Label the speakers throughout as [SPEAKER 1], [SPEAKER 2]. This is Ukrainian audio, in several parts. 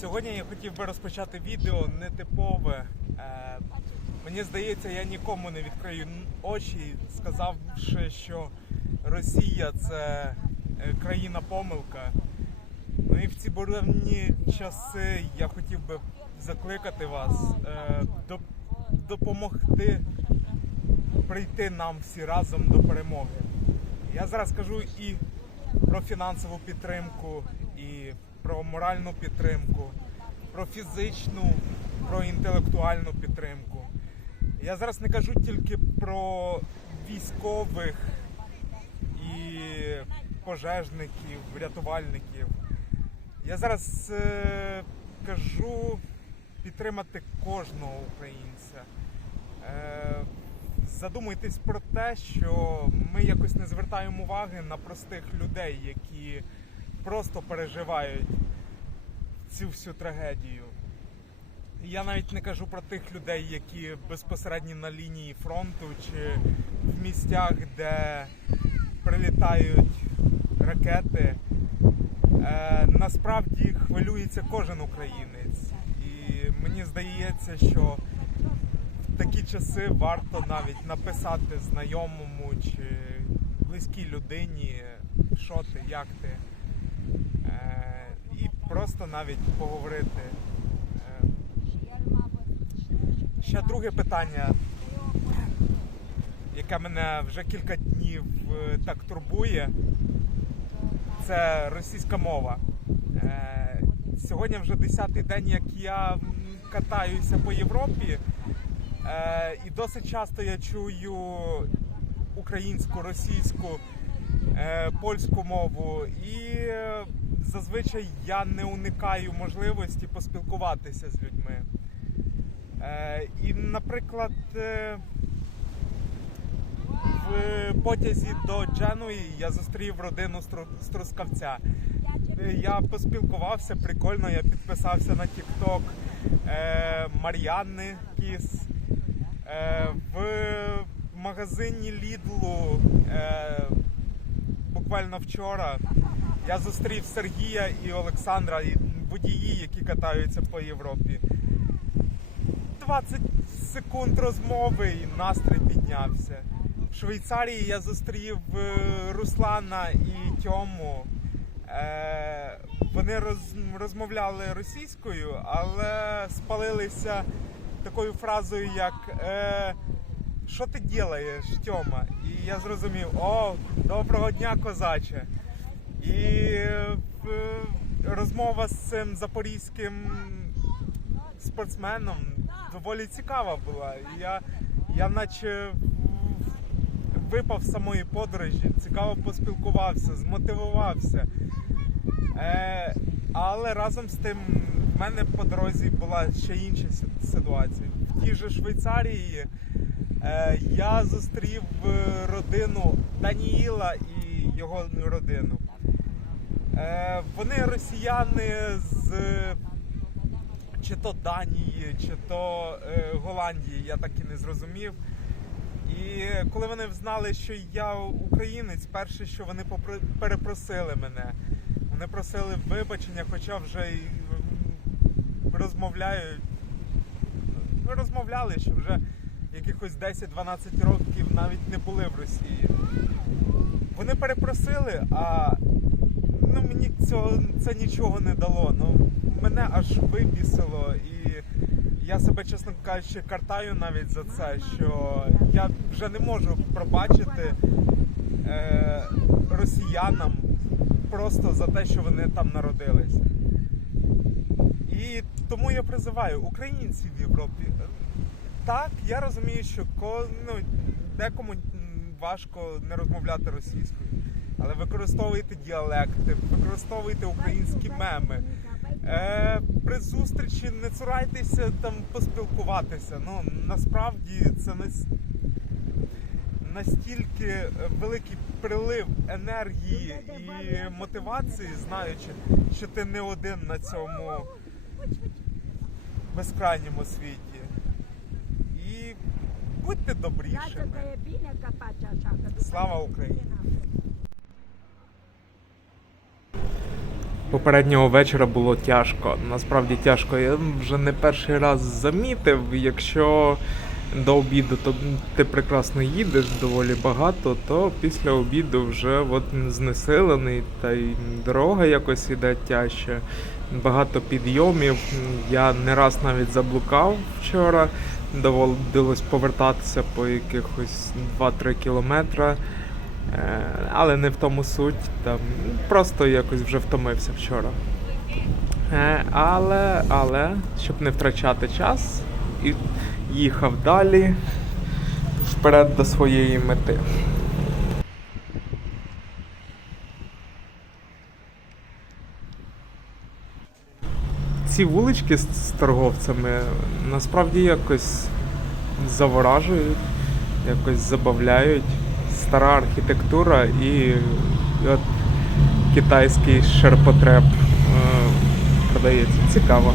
[SPEAKER 1] Сьогодні я хотів би розпочати відео нетипове. Е, мені здається, я нікому не відкрию очі, сказавши, що Росія це е, країна помилка. Ну і в ці буремні часи я хотів би закликати вас е, допомогти прийти нам всі разом до перемоги. Я зараз кажу і про фінансову підтримку, про моральну підтримку, про фізичну, про інтелектуальну підтримку. Я зараз не кажу тільки про військових і пожежників, рятувальників. Я зараз е, кажу підтримати кожного українця. Е, задумайтесь про те, що ми якось не звертаємо уваги на простих людей, які просто переживають цю всю трагедію. Я навіть не кажу про тих людей, які безпосередньо на лінії фронту чи в місцях, де прилітають ракети. Е, насправді хвилюється кожен українець. І мені здається, що в такі часи варто навіть написати знайомому чи близькій людині, що ти, як ти. Е, і просто навіть поговорити. Е, ще друге питання, яке мене вже кілька днів е, так турбує, це російська мова. Сьогодні вже 10-й день, як я катаюся по Європі, і досить часто я чую українську, російську, польську мову. І е, зазвичай я не уникаю можливості поспілкуватися з людьми. Е, І, наприклад, е, в потязі до Дженуї я зустрів родину з Трускавця. Е, Я поспілкувався, прикольно, я підписався на е, Мар'яни Кіс. Е, в магазині Лідлу е, буквально вчора я зустрів Сергія і Олександра, і водії, які катаються по Європі. 20 секунд розмови і настрій піднявся. В Швейцарії я зустрів е, Руслана і Тьому. Е, вони роз, розмовляли російською, але спалилися такою фразою, як е, Що ти робиш, Тьома? І я зрозумів, о, доброго дня, козаче. І е, розмова з цим запорізьким спортсменом доволі цікава була. Я, я наче випав з самої подорожі, цікаво поспілкувався, змотивувався. Е, але разом з тим в мене по дорозі була ще інша ситуація. В тій же Швейцарії я зустрів е, родину Даніїла і його родину. Е, вони росіяни з чи то Данії, чи то е, Голландії, я так і не зрозумів. І коли вони знали, що я українець, перше, що вони перепросили мене. Вони просили вибачення, хоча вже й розмовляють. Ми розмовляли, що вже якихось 10-12 років навіть не були в Росії. Вони перепросили, а ну, мені цього, це нічого не дало. Ну, мене аж вибісило, і я себе, чесно кажучи, картаю навіть за це, що я вже не можу пробачити е, росіянам просто за те, що вони там народилися. І тому я призиваю українців в Європі. Так, я розумію, що ко, ну, декому важко не розмовляти російською, але використовуйте діалекти, використовуйте українські меми. Е, при зустрічі не цурайтеся там поспілкуватися. Ну насправді це нас- настільки е, великий прилив енергії і мотивації, знаючи, що ти не один на цьому безкрайньому світі. Будьте добрішими. Слава Україні! Попереднього вечора було тяжко. Насправді тяжко. Я вже не перший раз замітив. Якщо до обіду то ти прекрасно їдеш доволі багато, то після обіду вже от знесилений, та й дорога якось іде тяжче. Багато підйомів. Я не раз навіть заблукав вчора. Доводилось повертатися по якихось 2-3 кілометри. Е, Але не в тому суть. Там просто якось вже втомився вчора. Е, Але, але, щоб не втрачати час, і їхав далі вперед до своєї мети. Ці вулички з, торговцями насправді якось заворажують, якось забавляють. Стара архітектура і, і от китайський шерпотреб е, продається. Цікаво.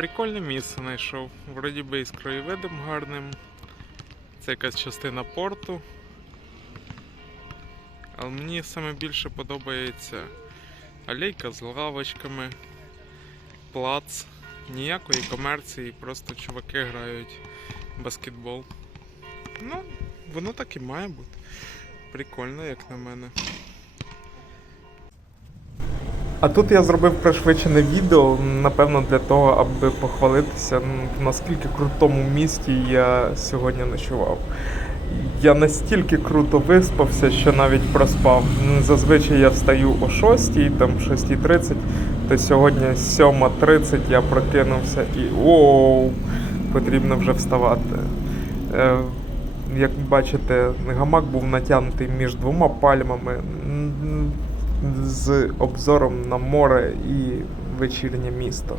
[SPEAKER 1] Прикольне місце знайшов. Вроді би і з краєвидом гарним. Це якась частина порту. Але мені саме більше подобається алейка з лавочками, плац. Ніякої комерції, просто чуваки грають в баскетбол. Ну, воно так і має бути. Прикольно, як на мене. А тут я зробив пришвидшене відео, напевно, для того, аби похвалитися, в наскільки крутому місті я сьогодні ночував. Я настільки круто виспався, що навіть проспав. Зазвичай я встаю о 6, там 6.30, то сьогодні 7.30 я прокинувся і оу, потрібно вже вставати. Е, Як бачите, гамак був натягнутий між двома пальмами з обзором на море і вечірнє місто.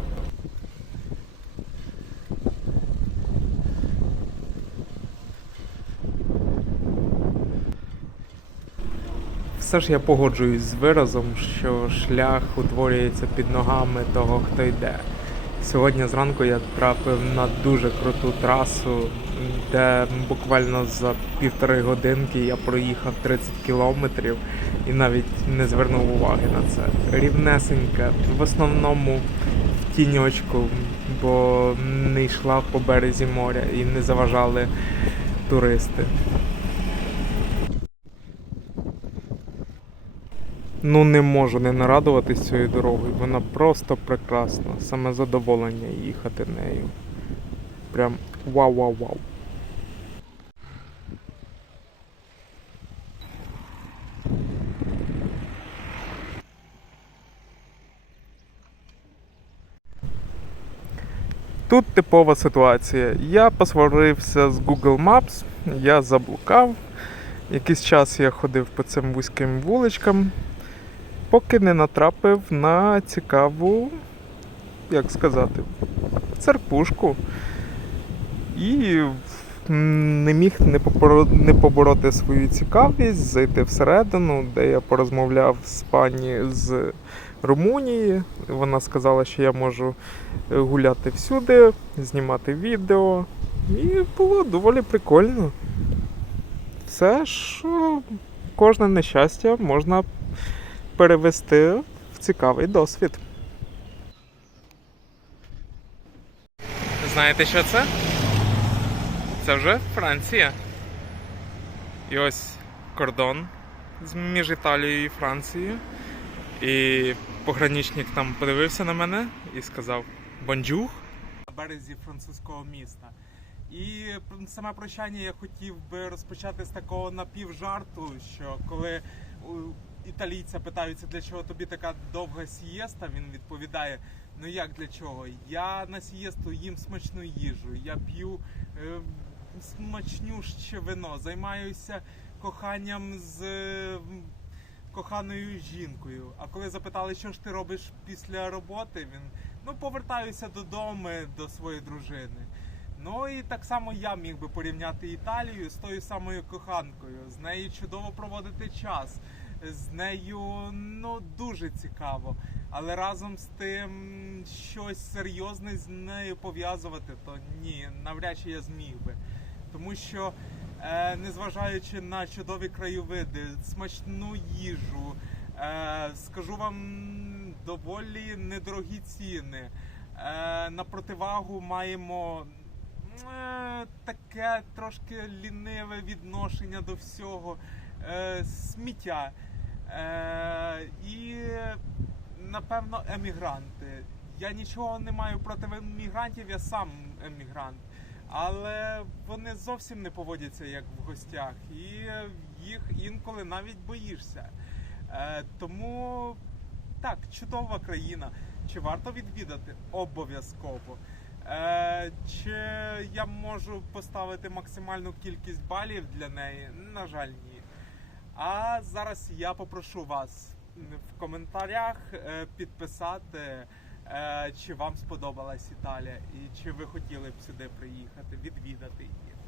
[SPEAKER 1] Все ж я погоджуюсь з виразом, що шлях утворюється під ногами того, хто йде. Сьогодні зранку я трапив на дуже круту трасу, де буквально за півтори годинки я проїхав 30 кілометрів і навіть не звернув уваги на це. Рівнесенька, в основному в тіньочку, бо не йшла по березі моря і не заважали туристи. Ну не можу не нарадуватись цією дорогою. Вона просто прекрасна. Саме задоволення їхати нею. Прям вау-вау-вау. Тут типова ситуація. Я посварився з Google Maps, я заблукав. Якийсь час я ходив по цим вузьким вуличкам, поки не натрапив на цікаву, як сказати, церквушку. І не міг не, побороти свою цікавість, зайти всередину, де я порозмовляв з пані з Румунії. Вона сказала, що я можу е, гуляти всюди, знімати відео. І було доволі прикольно. Все ж е, кожне нещастя можна перевести в цікавий досвід. Знаєте, що це? Це вже Франція. І ось кордон між Італією і Францією. І пограничник там подивився на мене і сказав бонджур на березі французького міста. І саме прощання я хотів би розпочати з такого напівжарту, що коли італійця питаються, для чого тобі така довга сієста, він відповідає: Ну як для чого? Я на сієсту їм смачну їжу, я п'ю е, смачнюще вино, займаюся коханням з е, коханою жінкою. А коли запитали, що ж ти робиш після роботи, він ну повертаюся додому до своєї дружини. Ну і так само я міг би порівняти Італію з тою самою коханкою. З нею чудово проводити час. з нею ну дуже цікаво. Але разом з тим щось серйозне з нею пов'язувати, то ні, навряд чи я зміг би. Тому що, е, незважаючи на чудові краєвиди, смачну їжу, е, скажу вам доволі недорогі ціни. Е, на противагу маємо е, таке трошки ліниве відношення до всього, е, сміття. Е, і напевно емігранти. Я нічого не маю проти емігрантів, я сам емігрант. Але вони зовсім не поводяться як в гостях, і їх інколи навіть боїшся. Е, тому так, чудова країна. Чи варто відвідати? Обов'язково. Е, чи я можу поставити максимальну кількість балів для неї? На жаль, ні. А зараз я попрошу вас в коментарях е, підписати, чи вам сподобалась Італія і чи ви хотіли б сюди приїхати, відвідати її.